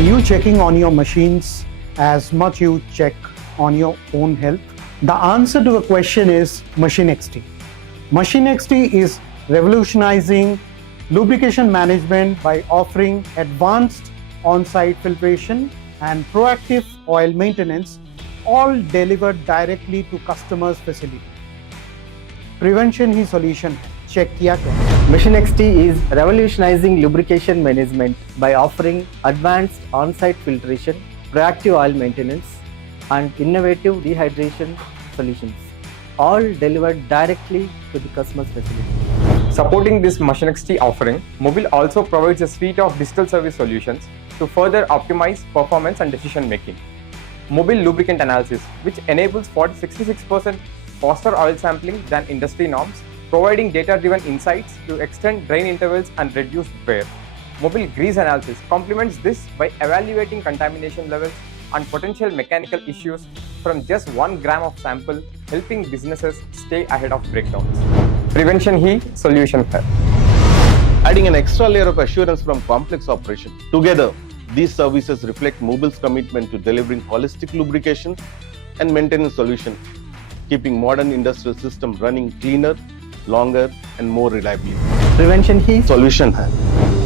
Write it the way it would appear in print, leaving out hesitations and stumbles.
you checking on your machines as much you check on your own health? The answer to the question is MachineXT. MachineXT is revolutionizing lubrication management by offering advanced on-site filtration and proactive oil maintenance, all delivered directly to customers' facility. Prevention he solution है. Check किया क्या? MachineXT is revolutionizing lubrication management by offering advanced on-site filtration, proactive oil maintenance, and innovative dehydration solutions, all delivered directly to the customer's facility. Supporting this MachineXT offering, Mobil also provides a suite of digital service solutions to further optimize performance and decision making. Mobil lubricant analysis, which enables 66% faster oil sampling than industry norms, providing data-driven insights to extend drain intervals and reduce wear. Mobil grease analysis complements this by evaluating contamination levels and potential mechanical issues from just 1 gram of sample, helping businesses stay ahead of breakdowns. Prevention he solution है. Adding an extra layer of assurance from complex operation. Together, these services reflect Mobil's commitment to delivering holistic lubrication and maintenance solutions, keeping modern industrial systems running cleaner, longer, and more reliably. Prevention he Solution है.